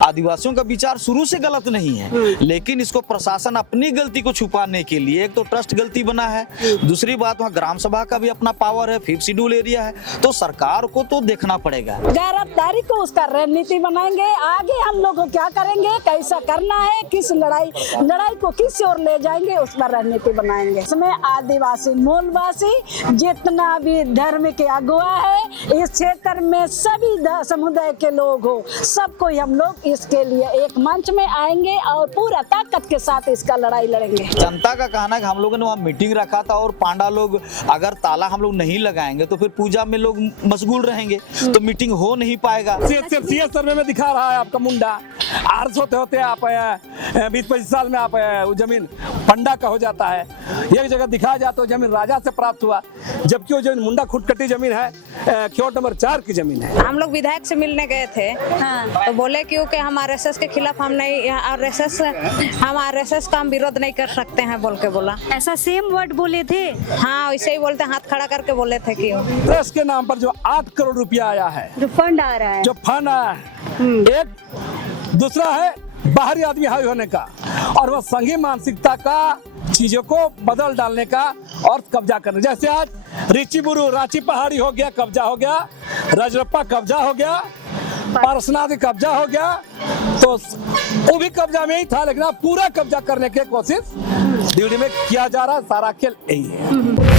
आदिवासियों का विचार शुरू से गलत नहीं है, लेकिन इसको प्रशासन अपनी गलती को छुपाने के लिए एक तो ट्रस्ट गलती बना है, दूसरी बात वहाँ ग्राम सभा का भी अपना पावर है, 5th शेड्यूल एरिया है, तो सरकार को तो देखना पड़ेगा। गिरफ्तारी को उसका रणनीति बनाएंगे, आगे हम लोग क्या करेंगे, कैसा करना है, किस लड़ाई को किस ओर ले जाएंगे, उस पर रणनीति बनाएंगे। इसमें आदिवासी मूलवासी जितना भी धर्म के अगुवा है, इस क्षेत्र में सभी समुदाय के लोग हो, सबको हम लोग इसके लिए एक मंच में आएंगे और पूरा ताकत के साथ इसका लड़ाई लड़ेंगे। जनता का कहना है कि हम लोगों ने वहाँ मीटिंग रखा था और पांडा लोग अगर ताला हम लोग नहीं लगाएंगे तो फिर पूजा में लोग मशगूल रहेंगे, तो मीटिंग हो नहीं पाएगा। सीएस सर्वे में दिखा रहा है आपका मुंडा, आर्स होते आप 20-25 साल में आप वो जमीन पंडा का हो जाता है। एक जगह दिखाया जाता है जमीन राजा से प्राप्त हुआ, जबकि वो जमीन मुंडा खुटकटी जमीन है, क्योट नंबर 4 की जमीन है। हम लोग विधायक से मिलने गए थे, तो बोले क्योंकि हम आरएसएस के खिलाफ हम आरएसएस का हम विरोध नहीं कर सकते हैं बोल के बोला। ऐसा सेम वर्ड बोले थे? हाँ वैसे ही बोलते, हाथ खड़ा करके बोले थे कि प्रेस के नाम पर जो 8 करोड़ रुपया आया है, जो फंड आ रहा है, जो फंड आया है, एक दूसरा है बाहरी आदमी हावी होने का, और वह संघी मानसिकता का चीजों को बदल डालने का और कब्जा करने। जैसे आज रिचीबुरु रांची पहाड़ी हो गया, कब्जा हो गया, रजरप्पा कब्जा हो गया, पारसनाथ कब्जा हो गया, तो वो भी कब्जा में ही था, लेकिन अब पूरा कब्जा करने की कोशिश दिल्ली में किया जा रहा है। सारा खेल यही है।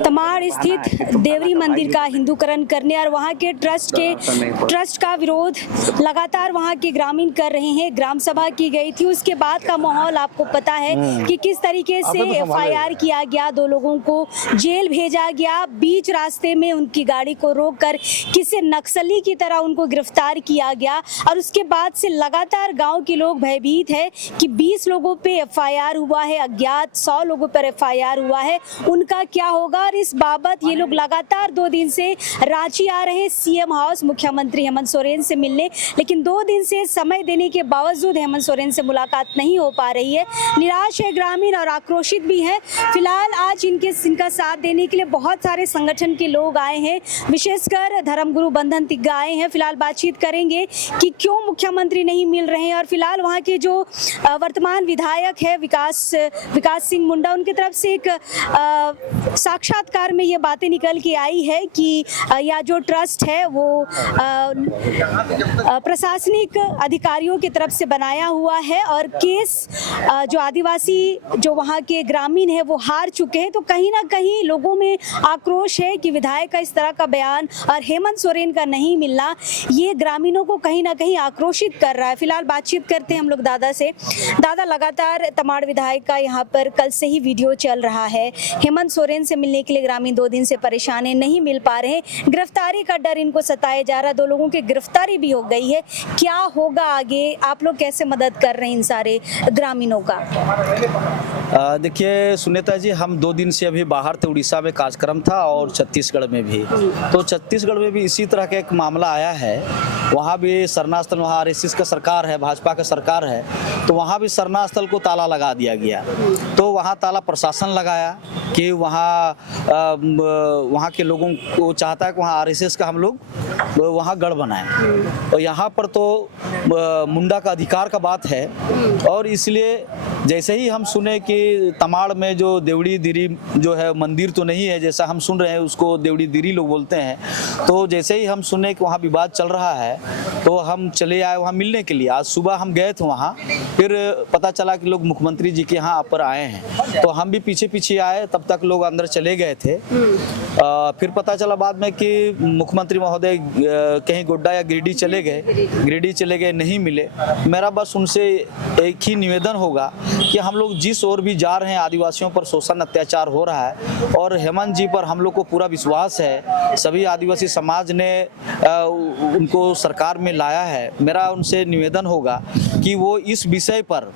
तमाड़ स्थित देवरी मंदिर का हिंदूकरण करने और वहां के ट्रस्ट का विरोध लगातार वहां के ग्रामीण कर रहे हैं। ग्राम सभा की गई थी, उसके बाद का माहौल आपको पता है कि किस तरीके से एफआईआर किया गया, 2 लोगों को जेल भेजा गया, बीच रास्ते में उनकी गाड़ी को रोककर किसी नक्सली की तरह उनको गिरफ्तार किया गया, और उसके बाद से लगातार गाँव के लोग भयभीत है कि 20 लोगों पे एफआईआर हुआ है, अज्ञात 100 लोगों पर एफआईआर हुआ है, उनका क्या होगा। और इस बाबत ये लोग लगातार 2 दिन से रांची आ रहे हैं सीएम हाउस मुख्यमंत्री हेमंत सोरेन से मिलने, लेकिन 2 दिन से समय देने के बावजूद हेमंत सोरेन से मुलाकात नहीं हो पा रही है। निराश है ग्रामीण और आक्रोशित भी है। फिलहाल आज इनका साथ देने के लिए बहुत सारे संगठन के लोग आए हैं, विशेषकर धर्मगुरु बंधन तिग्गा आए हैं। फिलहाल बातचीत करेंगे कि क्यों मुख्यमंत्री नहीं मिल रहे हैं, और फिलहाल वहाँ के जो वर्तमान विधायक है विकास सिंह मुंडा, उनकी तरफ से एक साक्षात्कार में ये बातें निकल के आई है कि या जो ट्रस्ट है वो प्रशासनिक अधिकारियों की तरफ से बनाया हुआ है, और केस जो आदिवासी जो वहाँ के ग्रामीण है वो हार चुके हैं। तो कहीं ना कहीं लोगों में आक्रोश है कि विधायक का इस तरह का बयान और हेमंत सोरेन का नहीं मिलना, ये ग्रामीणों को कहीं ना कहीं आक्रोशित कर रहा है। फिलहाल बातचीत करते हैं हम लोग दादा से। दादा, लगातार तमाड़ विधायक का यहाँ पर कल से ही वीडियो चल रहा है, हेमंत सोरेन से मिलने के लिए ग्रामीण 2 दिन से परेशान है, नहीं मिल पा रहे हैं, गिरफ्तारी का डर इनको सताया जा रहा है, 2 लोगों की गिरफ्तारी भी हो गई है। क्या होगा आगे, आप लोग कैसे मदद कर रहे हैं इन सारे ग्रामीणों का? देखिए सुनीता जी, हम 2 दिन से अभी बाहर थे, उड़ीसा में कार्यक्रम था और छत्तीसगढ़ में भी, तो छत्तीसगढ़ में भी इसी तरह का एक मामला आया है। वहाँ भी सरना स्थल, वहाँ आरएसएस का सरकार है, भाजपा का सरकार है, तो वहाँ भी सरना स्थल को ताला लगा दिया गया। तो वहाँ ताला प्रशासन लगाया कि वहाँ के लोगों को चाहता है कि वहाँ आरएसएस का हम लोग वहाँ गढ़ बनाएं, और यहाँ पर तो मुंडा का अधिकार का बात है। और इसलिए जैसे ही हम सुने कि तमाड़ में जो देवड़ी दिरी जो है, मंदिर तो नहीं है जैसा हम सुन रहे हैं, उसको देवड़ी दिरी लोग बोलते हैं, तो जैसे ही हम सुने कि वहाँ विवाद चल रहा है तो हम चले आए वहाँ मिलने के लिए। आज सुबह हम गए थे वहाँ, फिर पता चला कि लोग मुख्यमंत्री जी के यहाँ पर आए हैं, तो हम भी पीछे आए, तब तक लोग अंदर चले गए थे। फिर पता चला बाद में कि मुख्यमंत्री महोदय कहीं गोड्डा या गिरिडीह चले गए, नहीं मिले। मेरा बस उनसे एक ही निवेदन होगा कि हम लोग जिस ओर भी जा रहे हैं, आदिवासियों पर शोषण अत्याचार हो रहा है, और हेमंत जी पर हम लोग को पूरा विश्वास है, सभी आदिवासी समाज ने उनको सरकार में लाया है। मेरा उनसे निवेदन होगा कि वो इस विषय पर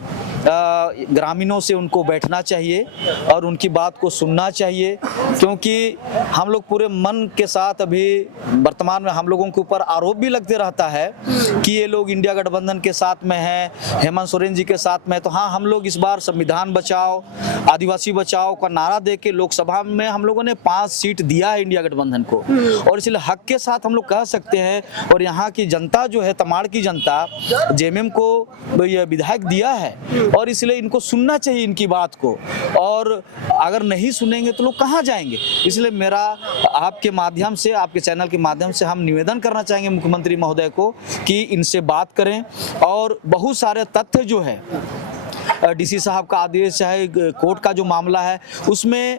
ग्रामीणों से उनको बैठना चाहिए और उनकी बात को सुनना चाहिए, क्योंकि हम लोग पूरे मन के साथ अभी वर्तमान में हम लोगों के ऊपर आरोप भी लगते रहता है कि ये लोग इंडिया गठबंधन के साथ में हैं, हेमंत सोरेन जी के साथ में। तो हाँ, हम लोग इस बार संविधान बचाओ, आदिवासी बचाओ का नारा दे के लोकसभा में हम लोगों ने 5 सीट दिया है इंडिया गठबंधन को, और इसलिए हक के साथ हम लोग कह सकते हैं। और यहाँ की जनता जो है, तमाड़ की जनता जेएमएम को ये विधायक दिया है, और इसलिए इनको सुनना चाहिए इनकी बात को, और अगर नहीं सुनेंगे तो लोग कहाँ जाएंगे। इसलिए मेरा आपके माध्यम से, आपके चैनल के माध्यम से हम निवेदन करना चाहेंगे मुख्यमंत्री महोदय को कि इनसे बात करें, और बहुत सारे तथ्य जो है, डीसी साहब का आदेश है, कोर्ट का जो मामला है, उसमें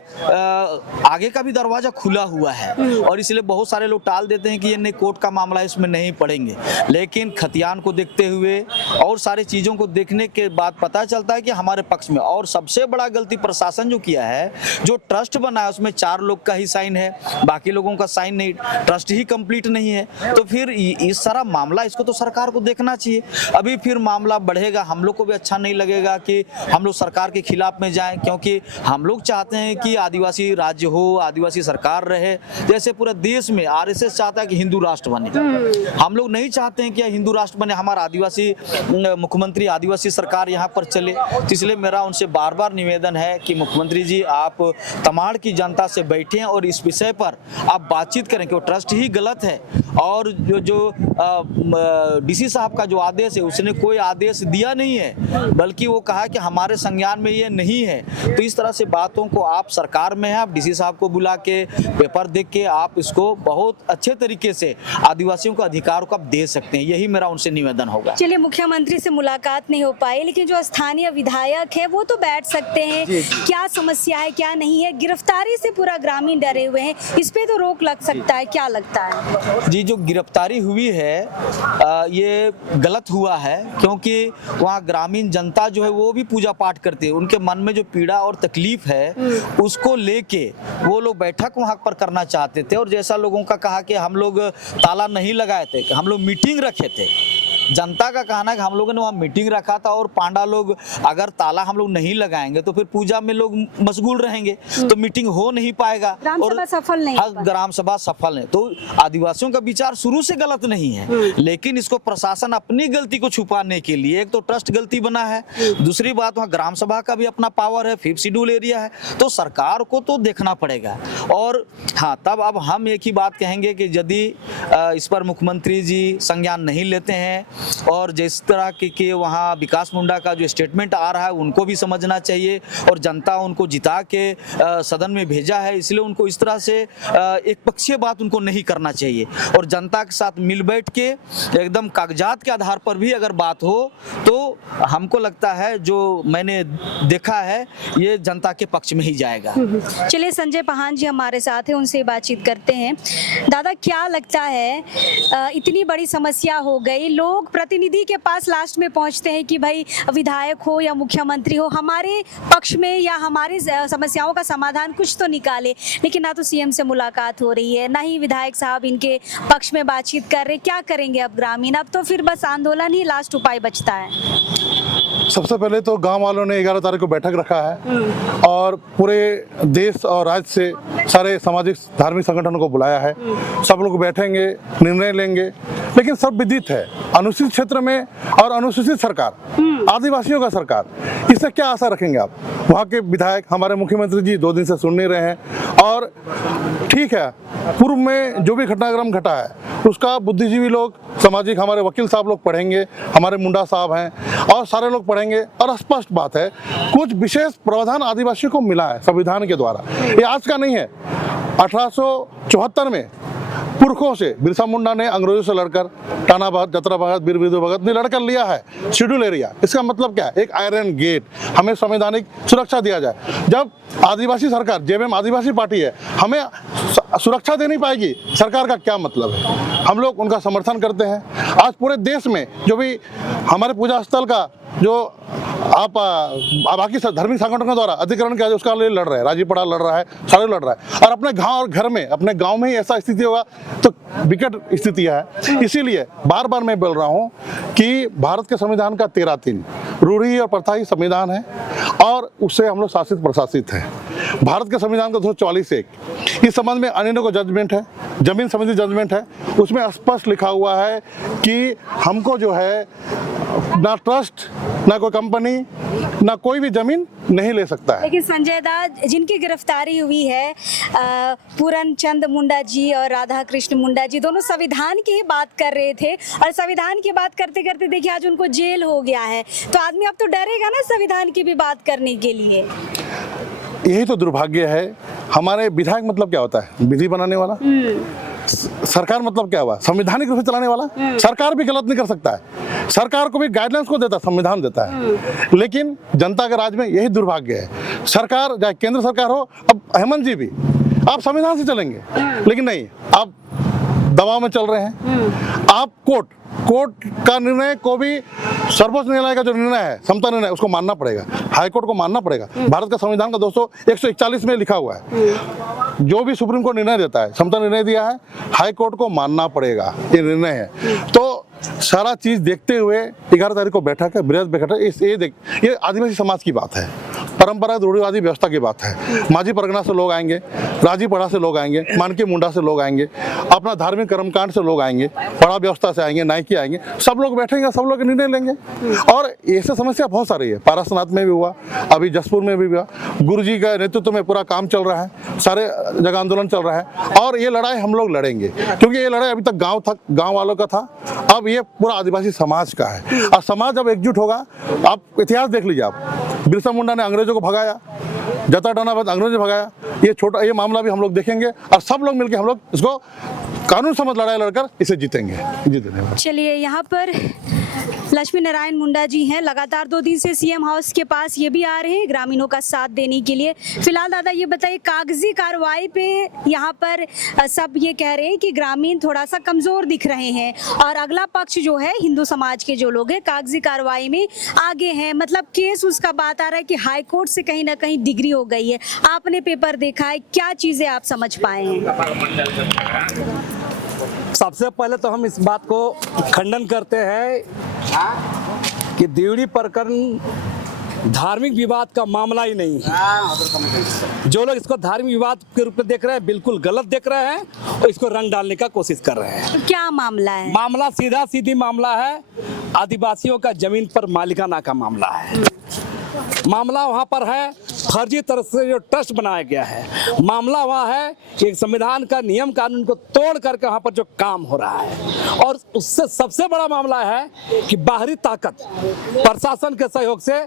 आगे का भी दरवाजा खुला हुआ है, और इसलिए बहुत सारे लोग टाल देते हैं कि ये नहीं कोर्ट का मामला है, इसमें नहीं पढ़ेंगे। लेकिन खतियान को देखते हुए और सारी चीज़ों को देखने के बाद पता चलता है कि हमारे पक्ष में। और सबसे बड़ा गलती प्रशासन जो किया है, जो ट्रस्ट बना है उसमें 4 लोग का ही साइन है, बाकी लोगों का साइन नहीं, ट्रस्ट ही कंप्लीट नहीं है। तो फिर इस सारा मामला, इसको तो सरकार को देखना चाहिए। अभी फिर मामला बढ़ेगा, हम लोग को भी अच्छा नहीं लगेगा कि हम लोग सरकार के खिलाफ में जाएं, क्योंकि हम लोग चाहते हैं कि आदिवासी राज्य हो, आदिवासी सरकार रहे। जैसे पूरे देश में आरएसएस चाहता है कि हिंदू राष्ट्र बने, हम लोग नहीं चाहते हैं कि हिंदू राष्ट्र बने, हमारा आदिवासी मुख्यमंत्री, आदिवासी सरकार यहाँ पर चले। तो इसलिए मेरा उनसे बार बार निवेदन है कि मुख्यमंत्री जी, आप तमाड़ की जनता से बैठें और इस विषय पर आप बातचीत करें कि वो ट्रस्ट ही गलत है, और जो डीसी साहब का जो आदेश है, उसने कोई आदेश दिया नहीं है, बल्कि वो कहा कि हमारे संज्ञान में ये नहीं है। तो इस तरह से बातों को आप सरकार में है, आप डीसी साहब को बुला के पेपर देख के आप इसको बहुत अच्छे तरीके से आदिवासियों के अधिकार को आप दे सकते हैं। यही मेरा उनसे निवेदन होगा। चलिए, मुख्यमंत्री से मुलाकात नहीं हो पाई, लेकिन जो स्थानीय विधायक है वो तो बैठ सकते हैं। क्या समस्या है, क्या नहीं है? गिरफ्तारी से पूरा ग्रामीण डरे हुए हैं, इस पे तो रोक लग सकता है, क्या लगता है? जी, जो गिरफ्तारी हुई है ये गलत हुआ है, क्योंकि वहाँ ग्रामीण जनता जो है वो भी पूजा पाठ करते हैं। उनके मन में जो पीड़ा और तकलीफ है उसको लेके वो लोग बैठक वहाँ पर करना चाहते थे। और जैसा लोगों का कहा कि हम लोग ताला नहीं लगाए थे, हम लोग मीटिंग रखे थे, जनता का कहना है कि हम लोगों ने वहाँ मीटिंग रखा था, और पांडा लोग अगर ताला हम लोग नहीं लगाएंगे तो फिर पूजा में लोग मशगूल रहेंगे, तो मीटिंग हो नहीं पाएगा, और सफल नहीं, ग्राम सभा सफल नहीं। तो आदिवासियों का विचार शुरू से गलत नहीं है, लेकिन इसको प्रशासन अपनी गलती को छुपाने के लिए, एक तो ट्रस्ट गलती बना है, दूसरी बात वहाँ ग्राम सभा का भी अपना पावर है, 5th शेड्यूल एरिया है, तो सरकार को तो देखना पड़ेगा। और हाँ, तब अब हम एक ही बात कहेंगे कि यदि इस पर मुख्यमंत्री जी संज्ञान नहीं लेते हैं, और जिस तरह के वहाँ विकास मुंडा का जो स्टेटमेंट आ रहा है उनको भी समझना चाहिए, और जनता उनको जिता के सदन में भेजा है, इसलिए उनको इस तरह से एक पक्षीय बात उनको नहीं करना चाहिए, और जनता के साथ मिल बैठ के एकदम कागजात के आधार पर भी अगर बात हो तो हमको लगता है, जो मैंने देखा है, ये जनता के पक्ष में ही जाएगा। चलिए, संजय पाहान जी हमारे साथ हैं, उनसे बातचीत करते हैं। दादा, क्या लगता है, इतनी बड़ी समस्या हो गई, लोग प्रतिनिधि के पास लास्ट में पहुंचते हैं कि भाई विधायक हो या मुख्यमंत्री हो, हमारे पक्ष में या हमारी समस्याओं का समाधान कुछ तो निकाले, लेकिन ना तो सीएम से मुलाकात हो रही है, ना ही विधायक साहब इनके पक्ष में बातचीत कर रहे। क्या करेंगे अब ग्रामीण? अब तो फिर बस आंदोलन ही लास्ट उपाय बचता है। सबसे पहले तो गांव वालों ने 11 तारीख को बैठक रखा है, और पूरे देश और राज्य से सारे सामाजिक धार्मिक संगठनों को बुलाया है। सब लोग बैठेंगे, निर्णय लेंगे, लेकिन सब विदित है, अनुसूचित क्षेत्र में और अनुसूचित सरकार, आदिवासियों का सरकार, इससे क्या आशा रखेंगे आप? वहाँ के विधायक, हमारे मुख्यमंत्री जी 2 दिन से सुन नहीं रहे हैं, और ठीक है, पूर्व में जो भी घटनाक्रम घटा है उसका बुद्धिजीवी लोग, सामाजिक हमारे वकील साहब लोग पढ़ेंगे, हमारे मुंडा साहब हैं, और सारे लोग पढ़ेंगे, और स्पष्ट बात है कुछ विशेष प्रावधान आदिवासियों को मिला है संविधान के द्वारा। ये आज का नहीं है, 1874 में पुरखों से बिरसा मुंडा ने अंग्रेजों से लड़कर, टाना भगत, जतरा भगत, बीर बिरजू भगत ने लड़कर लिया है शेड्यूल एरिया। इसका मतलब क्या है? एक आयरन गेट, हमें संवैधानिक सुरक्षा दिया जाए। जब आदिवासी सरकार, जेएमएम आदिवासी पार्टी है, हमें सुरक्षा दे नहीं पाएगी, सरकार का क्या मतलब है? हम लोग उनका समर्थन करते हैं। आज पूरे देश में जो भी हमारे पूजा स्थल का जो आप बाकी धार्मिक संगठनों द्वारा अधिकरण किया, उसका लिए लड़ रहे हैं, राजीपड़ा लड़ रहा है, सारे लड़ रहा है, और अपने गांव और घर में, अपने गांव में ही ऐसा स्थिति होगा तो विकट स्थिति है। इसीलिए बार बार मैं बोल रहा हूं कि भारत के संविधान का 13(3) रूढ़ी और प्रथा ही संविधान है और उससे हम लोग शासित प्रशासित हैं। भारत के संविधान का 244(1) इस संबंध में अन्य को जजमेंट है, जमीन संबंधी जजमेंट है, उसमें स्पष्ट लिखा हुआ है कि हमको जो है ना ट्रस्ट, ना कोई कंपनी, ना कोई भी जमीन नहीं ले सकता है। लेकिन संजय दा, जिनकी गिरफ्तारी हुई है पूरन चंद मुंडा जी और राधा कृष्ण मुंडा जी, दोनों संविधान की ही बात कर रहे थे और संविधान की बात करते करते देखिए आज उनको जेल हो गया है। तो आदमी अब तो डरेगा ना संविधान की भी बात करने के लिए। यही तो दुर्भाग्य है। हमारे विधायक मतलब क्या होता है? विधि बनाने वाला। सरकार मतलब क्या हुआ? संवैधानिक रूप से चलाने वाला। सरकार भी गलत नहीं कर सकता है, सरकार को भी गाइडलाइंस को देता, संविधान देता है। लेकिन जनता के राज में यही दुर्भाग्य है। सरकार चाहे केंद्र सरकार हो, अब हेमंत जी भी आप संविधान से चलेंगे, लेकिन नहीं, आप दबाव में चल रहे हैं। आप कोर्ट का निर्णय को भी, सर्वोच्च न्यायालय का जो निर्णय है, समता निर्णय, उसको मानना पड़ेगा, हाई कोर्ट को मानना पड़ेगा। भारत का संविधान का 141 में लिखा हुआ है, जो भी सुप्रीम कोर्ट निर्णय देता है, समता निर्णय दिया है, हाई कोर्ट को मानना पड़ेगा, ये निर्णय है। तो सारा चीज देखते हुए 11 तारीख को बैठक है, बृहद बैठक है। ये आदिवासी समाज की बात है, परंपरागत रूढ़िवादी व्यवस्था की बात है। माझी परगना से लोग आएंगे, राजीपड़ा से लोग आएंगे, मानकी मुंडा से लोग आएंगे, अपना धार्मिक कर्मकांड से लोग आएंगे, पड़ा व्यवस्था से आएंगे, नायकी आएंगे, सब लोग बैठेंगे, सब लोग निर्णय लेंगे। और ऐसे समस्या बहुत सारी है, पारसनाथ में भी हुआ, अभी जसपुर में भी हुआ। गुरु जी का नेतृत्व में पूरा काम चल रहा है, सारे जगह आंदोलन चल रहा है और ये लड़ाई हम लोग लड़ेंगे, क्योंकि ये लड़ाई अभी तक गाँव वालों का था, अब ये पूरा आदिवासी समाज का है। और समाज जब एकजुट होगा, आप इतिहास देख लीजिए, आप बिरसा मुंडा ने अंग्रेजों को भगाया, जता टानाबाद अंग्रेजों ने भगाया, ये मामला भी हम लोग देखेंगे और सब लोग मिलकर हम लोग इसको कानून सम्मत लड़ाई लड़कर इसे जीतेंगे। चलिए, यहाँ पर लक्ष्मी नारायण मुंडा जी हैं, लगातार 2 दिन से सीएम हाउस के पास ये भी आ रहे हैं ग्रामीणों का साथ देने के लिए। फिलहाल दादा ये बताइए, कागजी कार्रवाई पे यहाँ पर सब ये कह रहे हैं कि ग्रामीण थोड़ा सा कमजोर दिख रहे हैं और अगला पक्ष जो है हिंदू समाज के जो लोग हैं कागजी कार्रवाई में आगे हैं। मतलब केस उसका बात आ रहा है कि हाई कोर्ट से कहीं ना कहीं डिग्री हो गई है। आपने पेपर देखा है, क्या चीजें आप समझ पाए हैं? सबसे पहले तो हम इस बात को खंडन करते हैं कि देवड़ी प्रकरण धार्मिक विवाद का मामला ही नहीं है। जो लोग इसको धार्मिक विवाद के रूप में देख रहे हैं, बिल्कुल गलत देख रहे हैं और इसको रंग डालने का कोशिश कर रहे हैं। तो क्या मामला है? मामला सीधा सीधी मामला है, आदिवासियों का जमीन पर मालिकाना का मामला है। मामला वहाँ पर है, फर्जी तरह से जो ट्रस्ट बनाया गया है। मामला वहाँ है कि संविधान का नियम कानून को तोड़ करके वहाँ पर जो काम हो रहा है, और उससे सबसे बड़ा मामला है कि बाहरी ताकत प्रशासन के सहयोग से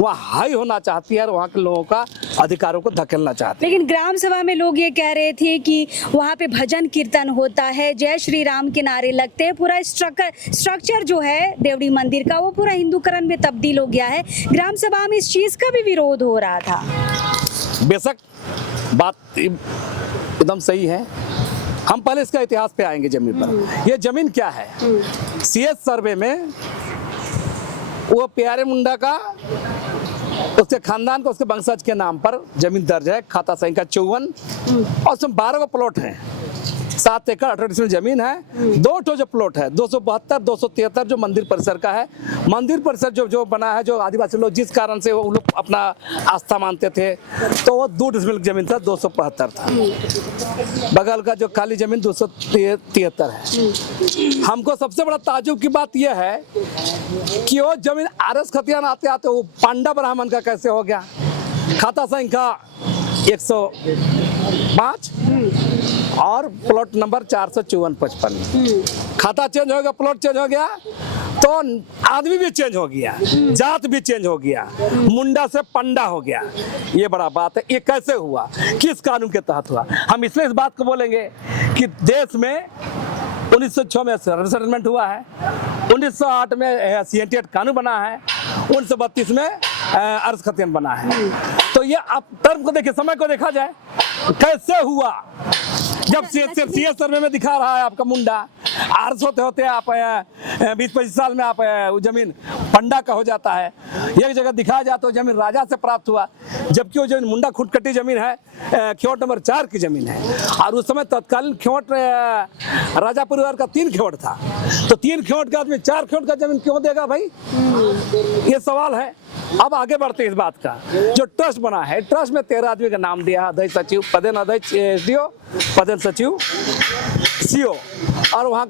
वहाँ हाई होना चाहती है और वहाँ के लोगों का अधिकारों को धकेलना चाहती है। लेकिन ग्राम सभा में लोग ये कह रहे थे कि वहाँ पे भजन कीर्तन होता है, जय श्री राम के नारे लगते हैं, पूरा स्ट्रक्चर जो है देवड़ी मंदिर का वो पूरा हिंदूकरण में तब्दील हो गया है। ग्राम सभा में इस चीज का भी विरोध हो रहा था। बेशक बात एकदम सही है। हम पहले इसका इतिहास पे आएंगे जमीन पर। ये जमीन क्या है? CS सर्वे में वो प्यारे मुंडा का, उसके खानदान का, उसके वंशज के नाम पर जमीन दर्ज है, खाता संख्या 54 और उसमें 12 को प्लॉट है, 7 एकड़ 18 डिसमिल जमीन है। 2 ठो जो प्लॉट है 272 273 जो मंदिर परिसर का है। मंदिर परिसर जो बना है, जो आदिवासी लोग जिस कारण से वो लोग अपना आस्था मानते थे, तो वो 2 डिसमिल जमीन था, 275 था। बगल का जो खाली जमीन 273 है। हमको सबसे बड़ा ताजुब की बात यह है कि वो जमीन RS खतियान आते आते वो पांडा ब्राह्मण का कैसे हो गया। खाता संख्या 105 और प्लॉट नंबर 45455। खाता चेंज हो गया, प्लॉट चेंज हो गया, तो आदमी भी चेंज हो गया, जात भी चेंज हो गया, मुंडा से पंडा हो गया। ये बड़ा बात है। ये कैसे हुआ, किस कानून के तहत हुआ? हम इसलिए इस बात को बोलेंगे कि देश में 1906 में सेटलमेंट हुआ है, 1908 में CNT कानून बना है, 1932 में अर्ज खतियान बना है। तो ये आप टर्म को देखिए, समय को देखा जाए कैसे हुआ। जब CS सर्वे में दिखा रहा है आपका मुंडा, आर्स होते होते आप 20-25 साल में आप वो जमीन पंडा का हो जाता है। एक जगह दिखाया जाए तो जमीन राजा से प्राप्त हुआ, जबकि वो जमीन मुंडा खुटकटी जमीन है, खेवट नंबर 4 की जमीन है। और उस समय तत्कालीन खेवट राजा परिवार का 3 खेवट था। तो 3 खेत का आदमी 4 खेत का जमीन क्यों देगा भाई? ये सवाल है। अब आगे बढ़ते हैं इस बात का। जो ट्रस्ट बना है, ट्रस्ट में 13 आदमी का नाम दिया, अध्यक्ष सचिव, पदेन अध्यक्ष SDO, पदेन सचिव CO, और वहाँ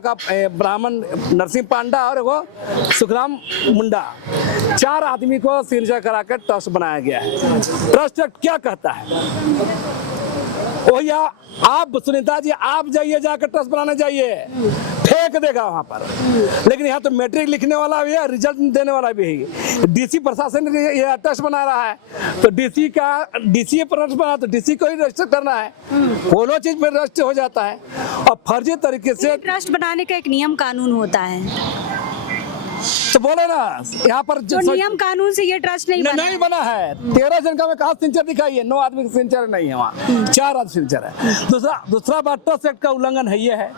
का ब्राह्मण नरसिंह पांडा और वो सुखराम मुंडा, 4 आदमी को सिग्नेचर करा कर ट्रस्ट बनाया गया है। ट्रस्ट क्या कहता है? ओ या आप सुनीता जी, आप जाइए जाकर ट्रस्ट बनाने जाइए, फेंक देगा वहां पर। लेकिन यहाँ तो मैट्रिक लिखने वाला भी है, रिजल्ट देने वाला भी है। DC प्रशासन ये ट्रस्ट बना रहा है, तो DC ट्रस्ट बना तो DC को ही रजिस्टर करना है, दोनों चीज में रजिस्टर हो जाता है। और फर्जी तरीके से ट्रस्ट बनाने का एक नियम कानून होता है, तो बोले ना यहाँ पर तो नियम कानून से ये ट्रस्ट नहीं बना है। 13 जन का मैं कहा सिग्नेचर दिखाइए, 9 आदमी का सिग्नेचर नहीं है वहाँ, 4 आदमी सिग्नेचर है। दूसरा बात, ट्रस्ट एक्ट का उल्लंघन है ये है।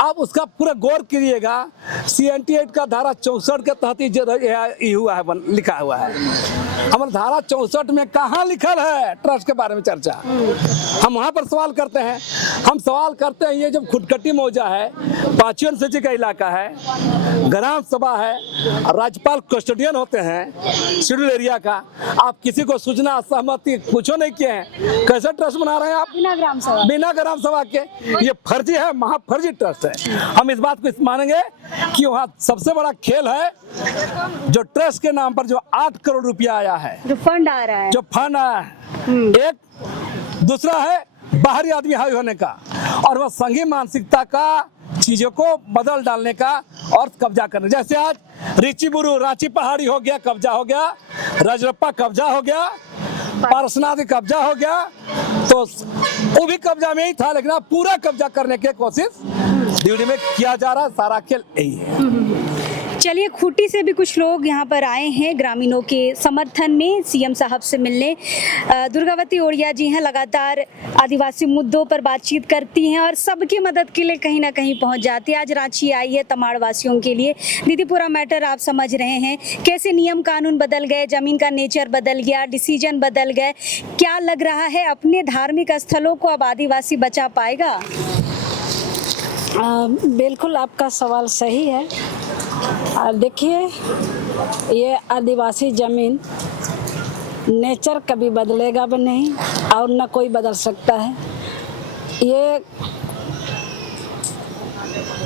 आप उसका पूरा गौर कीजिएगा, CNT एक्ट का धारा 64 के तहत ये हुआ है, लिखा हुआ है। हमारे धारा 64 में कहाँ लिखल है ट्रस्ट के बारे में चर्चा? हम वहाँ पर सवाल करते हैं। हम सवाल करते हैं, ये जब खुटकटी मौजा है, 5वीं अनुसूची का इलाका है, ग्राम सभा है, राज्यपाल कस्टोडियन होते हैं शेड्यूल एरिया का, आप किसी को सूचना सहमति कुछ नहीं किए हैं, कैसे ट्रस्ट बना रहे हैं आप? बिना ग्राम सभा के। ये फर्जी है, महाफर्जी ट्रस्ट है। हम इस बात को मानेंगे कि वहाँ सबसे बड़ा खेल है जो ट्रस्ट के नाम पर जो 8 करोड़ रुपया आया है, जो फंड आ रहा है, जो फंड आया है। एक दूसरा है बाहरी आदमी हावी होने का, और वह संघी मानसिकता का चीजों को बदल डालने का और कब्जा करने। जैसे आज रिचीबुरु रांची पहाड़ी हो गया, कब्जा हो गया, रजरप्पा कब्जा हो गया, पारसनाथ कब्जा हो गया, तो वो भी कब्जा में ही था, लेकिन अब पूरा कब्जा करने की कोशिश ड्यूटी में किया जा रहा है। सारा खेल यही है। चलिए, खूंटी से भी कुछ लोग यहाँ पर आए हैं ग्रामीणों के समर्थन में CM साहब से मिलने। दुर्गावती ओड़िया जी हैं, लगातार आदिवासी मुद्दों पर बातचीत करती हैं और सबकी मदद के लिए कहीं ना कहीं पहुँच जाती है। आज रांची आई है तमाड़ वासियों के लिए। दीदी, पूरा मैटर आप समझ रहे हैं, कैसे नियम कानून बदल गए, जमीन का नेचर बदल गया, डिसीजन बदल गए। क्या लग रहा है अपने धार्मिक स्थलों को अब आदिवासी बचा पाएगा? बिल्कुल आपका सवाल सही है। देखिए, ये आदिवासी ज़मीन नेचर कभी बदलेगा भी नहीं और न कोई बदल सकता है। ये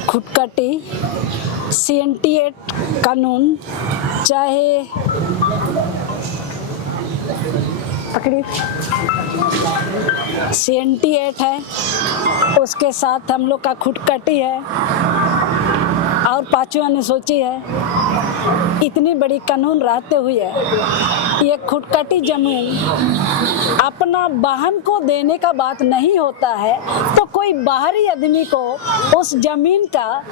खुटकटी CNT एक्ट कानून, चाहे पकड़ी CNT एक्ट है, उसके साथ हम लोग का खुटकटी है और 5वीं अनुसूची है। इतनी बड़ी कानून रहते हुए ये खुटकटी जमीन अपना वाहन को देने का बात नहीं होता है, तो कोई बाहरी आदमी को उस जमीन का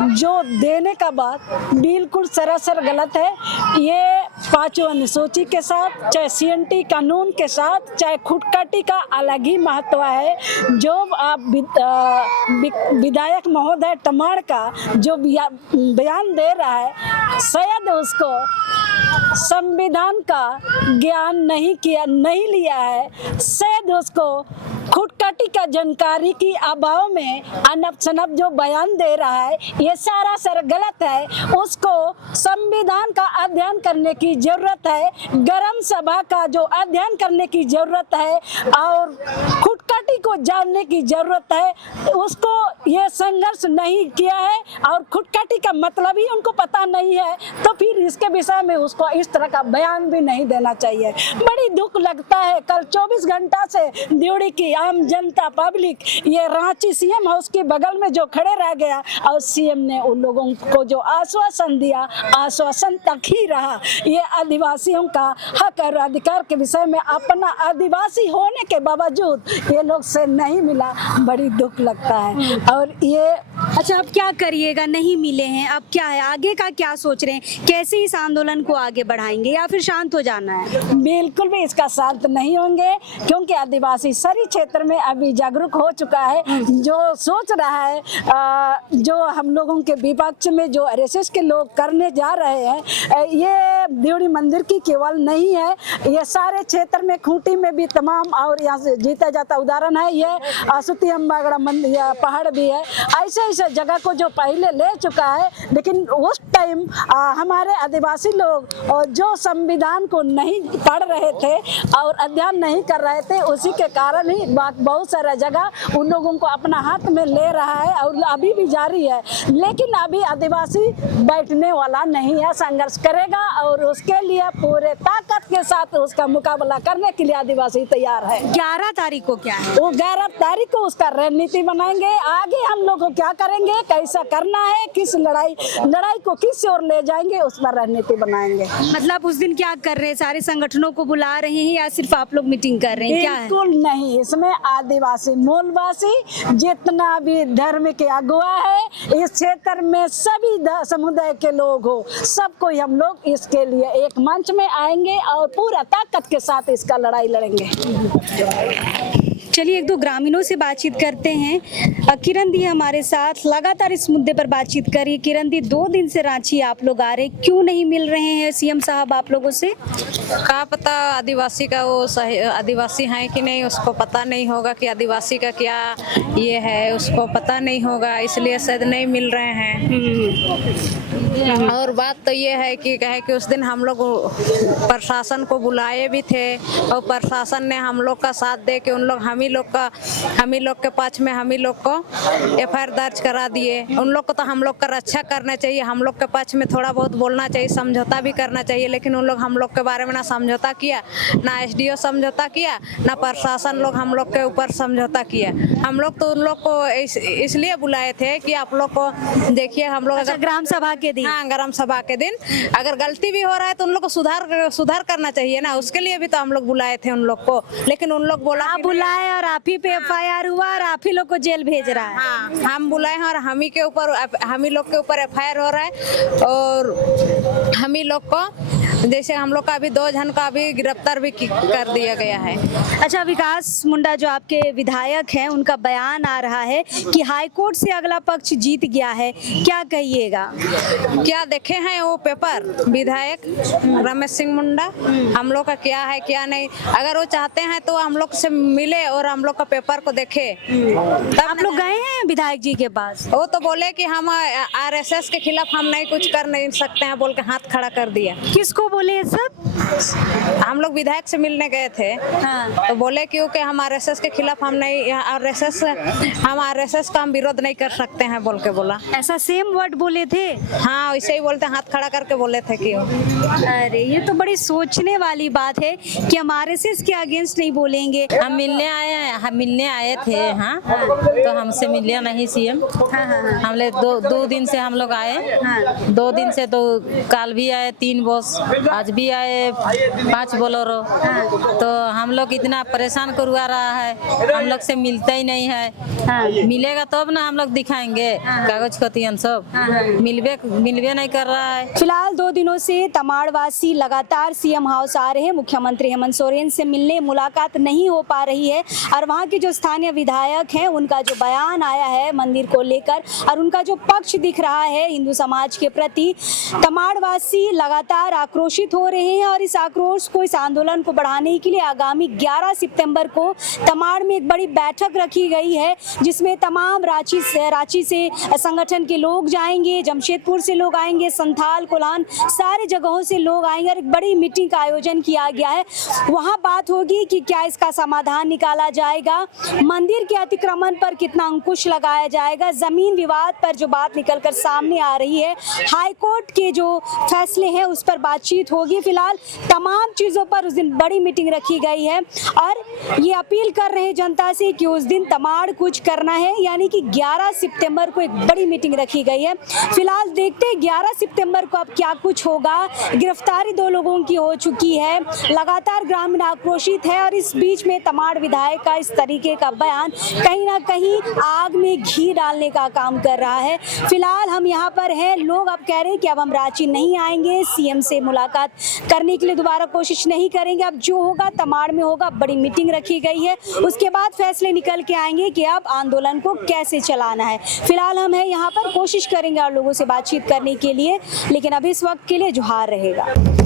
जो देने का बात बिल्कुल सरासर गलत है। ये 5वीं अनुसूची के साथ, चाहे CNT कानून के साथ, चाहे खुटकटी का अलग ही महत्व है। जो आप विधायक महोदय तमाड़ का जो बयान दे रहा है, शायद उसको संविधान का ज्ञान नहीं लिया है, शायद उसको खुटकटी का जानकारी की अभाव में अनप शनप जो बयान दे रहा है, ये सारा सर गलत है। उसको संविधान का अध्ययन करने की जरूरत है, ग्राम सभा का जो अध्ययन करने की जरूरत है और खुटकटी को जानने की जरूरत है। उसको ये संघर्ष नहीं किया है और खुटकटी का मतलब ही उनको पता नहीं है, तो फिर इसके विषय में उसको इस तरह का बयान भी नहीं देना चाहिए। बड़ी दुख लगता है, कल 24 घंटा से ड्यूटी की आम जनता पब्लिक ये रांची CM हाउस के बगल में जो खड़े रह गया और CM ने उन लोगों को जो आश्वासन दिया, आश्वासन तक ही रहा। ये आदिवासियों का हक और अधिकार के विषय में अपना आदिवासी होने के बावजूद ये लोग से नहीं मिला, बड़ी दुख लगता है। और ये अच्छा, अब क्या करिएगा? नहीं मिले हैं, अब क्या है, आगे का क्या सोच रहे हैं? कैसे इस आंदोलन को आगे बढ़ाएंगे या फिर शांत हो जाना है? बिल्कुल भी इसका शांत नहीं होंगे, क्योंकि आदिवासी शहरी क्षेत्र में अभी जागरूक हो चुका है। जो सोच रहा है जो हम लोगों के विपक्ष में जो आरएसएस के लोग करने जा रहे हैं, ये देवरी मंदिर की केवल नहीं है, ये सारे क्षेत्र में खूंटी में भी तमाम, और यहाँ से जीता जाता उदाहरण है ये आसुती अम्बागड़ा मंदिर पहाड़ भी है। ऐसे ऐसे जगह को जो पहले ले चुका है, लेकिन उस टाइम हमारे आदिवासी लोग जो संविधान को नहीं पढ़ रहे थे और अध्ययन नहीं कर रहे थे, उसी के कारण ही बहुत सारा जगह उन लोगों को अपना हाथ में ले रहा है और अभी भी जारी है। लेकिन अभी आदिवासी बैठने वाला नहीं है, संघर्ष करेगा और उसके लिए पूरे ताकत के साथ उसका मुकाबला करने के लिए आदिवासी तैयार है। 11 तारीख को क्या है? वो 11 तारीख को उसका रणनीति बनाएंगे, आगे हम लोग क्या करेंगे, कैसा करना है, किस लड़ाई को किस ओर ले जाएंगे, उस पर रणनीति बनाएंगे। मतलब उस दिन क्या कर रहे हैं? सारे संगठनों को बुला रहे हैं या सिर्फ आप लोग मीटिंग कर रहे हैं? क्या है? बिल्कुल नहीं, इसमें आदिवासी मूलवासी जितना भी धर्म के अगुआ है इस क्षेत्र में, सभी समुदाय के लोग हो, सबको हम लोग इसके लिए एक मंच में आएंगे और पूरा ताकत के साथ इसका लड़ाई लड़ेंगे। चलिए एक दो ग्रामीणों से बातचीत करते हैं। किरण दी हमारे साथ लगातार इस मुद्दे पर बातचीत करिए। किरण दी, 2 दिन से रांची आप लोग आ रहे, क्यों नहीं मिल रहे हैं सीएम साहब आप लोगों से? क्या पता आदिवासी का वो सही आदिवासी है कि नहीं, उसको पता नहीं होगा कि आदिवासी का क्या ये है, उसको पता नहीं होगा, इसलिए शायद नहीं मिल रहे हैं। और बात तो ये है कि कहे कि उस दिन हम लोग प्रशासन को बुलाए भी थे और प्रशासन ने हम लोग का साथ दे के उन लोग हम ही लोग के पक्ष में हम ही लोग को एफआईआर दर्ज करा दिए। उन लोग को तो हम लोग का रक्षा करना चाहिए, हम लोग के पक्ष में थोड़ा बहुत बोलना चाहिए, समझौता भी करना चाहिए, लेकिन उन लोग हम लोग के बारे में ना समझौता किया, ना एसडीओ समझौता किया, ना प्रशासन लोग हम लोग के ऊपर समझौता किया। हम लोग तो उन लोग को इसलिए बुलाए थे कि आप लोग को देखिए, हम लोग अगर ग्राम सभा के दिन, हाँ ग्राम सभा के दिन अगर गलती भी हो रहा है तो उन लोग को सुधार करना चाहिए ना, उसके लिए भी तो हम लोग बुलाए थे उन लोग को। लेकिन उन लोग बोला आप बुलाए और आप ही पे एफआईआर हुआ और आप ही लोग को जेल भेज रहा है। हाँ, हम बुलाए हैं और हम ही लोग के ऊपर एफआईआर हो रहा है और हम ही लोग को, जैसे हम लोग का अभी 2 जन का अभी गिरफ्तार भी कर दिया गया है। अच्छा, विकास मुंडा जो आपके विधायक हैं, उनका बयान आ रहा है कि हाईकोर्ट से अगला पक्ष जीत गया है, क्या कहिएगा? क्या देखे हैं वो पेपर विधायक रमेश सिंह मुंडा, हम लोग का क्या है क्या नहीं, अगर वो चाहते हैं तो हम लोग से मिले और हम लोग का पेपर को देखे। तब आप लोग गए हैं विधायक जी के पास? वो तो बोले कि हम आरएसएस के खिलाफ हम नहीं कुछ कर नहीं सकते हैं, बोल के हाथ खड़ा कर दिया। किसको बोले ये सब? हम लोग विधायक से मिलने गए थे। हाँ। तो बोले क्योंकि हम आरएसएस के खिलाफ हम नहीं, आरएसएस का हम विरोध नहीं कर सकते हैं बोल के बोला। ऐसा सेम वर्ड बोले थे? हाँ वैसे ही बोलते, हाथ खड़ा करके बोले थे क्यों। अरे ये तो बड़ी सोचने वाली बात है कि हम आरएसएस के अगेंस्ट नहीं बोलेंगे। हम मिलने आए थे। हाँ, तो हमसे मिले नहीं सीएम। हम लोग 2 दिन से हम लोग आए। 2 दिन से तो कल भी आए 3 बस, आज भी आए 5 बोलेरो। तो हम लोग इतना परेशान करवा रहा है, हम लोग से मिलता ही नहीं है। मिलेगा तब ना हम लोग दिखाएंगे कागज कतियन सब। मिलवे नहीं कर रहा है। फिलहाल 2 दिनों से तमाड़वासी लगातार सीएम हाउस आ रहे हैं, मुख्यमंत्री हेमंत सोरेन से मिलने मुलाकात नहीं हो पा रही है और वहां के जो स्थानीय विधायक हैं उनका जो बयान आया है मंदिर को लेकर और उनका जो पक्ष दिख रहा है हिंदू समाज के प्रति, तमाड़वासी लगातार आक्रोशित हो रहे हैं और इस आक्रोश को, इस आंदोलन को बढ़ाने के लिए आगामी 11 सितंबर को तमाड़ में एक बड़ी बैठक रखी गई है, जिसमें तमाम रांची से संगठन के लोग जाएंगे, जमशेदपुर से लोग आएंगे, संथाल, कोल्हान, सारे जगहों से लोग आएंगे और एक बड़ी मीटिंग का आयोजन किया गया है। वहां बात होगी कि क्या इसका समाधान निकाला जाएगा, मंदिर के अतिक्रमण पर कितना अंकुश लगाया जाएगा, जमीन विवाद पर जो बात निकलकर सामने आ रही है, हाईकोर्ट के जो फैसले हैं उस पर बातचीत बातचीत होगी। फिलहाल तमाम चीज़ों पर उस दिन बड़ी मीटिंग रखी गई है और ये अपील कर रहे हैं जनता से कि उस दिन तमाड़ कुछ करना है, यानी कि 11 सितंबर को एक बड़ी मीटिंग रखी गई है। फिलहाल देखते हैं 11 सितंबर को अब क्या कुछ होगा। गिरफ्तारी 2 लोगों की हो चुकी है, लगातार ग्रामीण आक्रोशित है और इस बीच में तमाड़ विधायक का इस तरीके का बयान कहीं ना कहीं आग में घी डालने का काम कर रहा है। फिलहाल हम यहाँ पर हैं, लोग अब कह रहे हैं कि अब हम रांची नहीं आएंगे, सीएम से मुलाकात करने के लिए दोबारा कोशिश नहीं करेंगे। अब जो होगा तमाड़ में होगा। बड़ी मीटिंग रखी गई है, उसके बाद फैसले निकल के आएंगे कि अब आंदोलन को कैसे चलाना है। फिलहाल हम हैं यहाँ पर, कोशिश करेंगे और लोगों से बातचीत करने के लिए, लेकिन अभी इस वक्त के लिए जोहार रहेगा।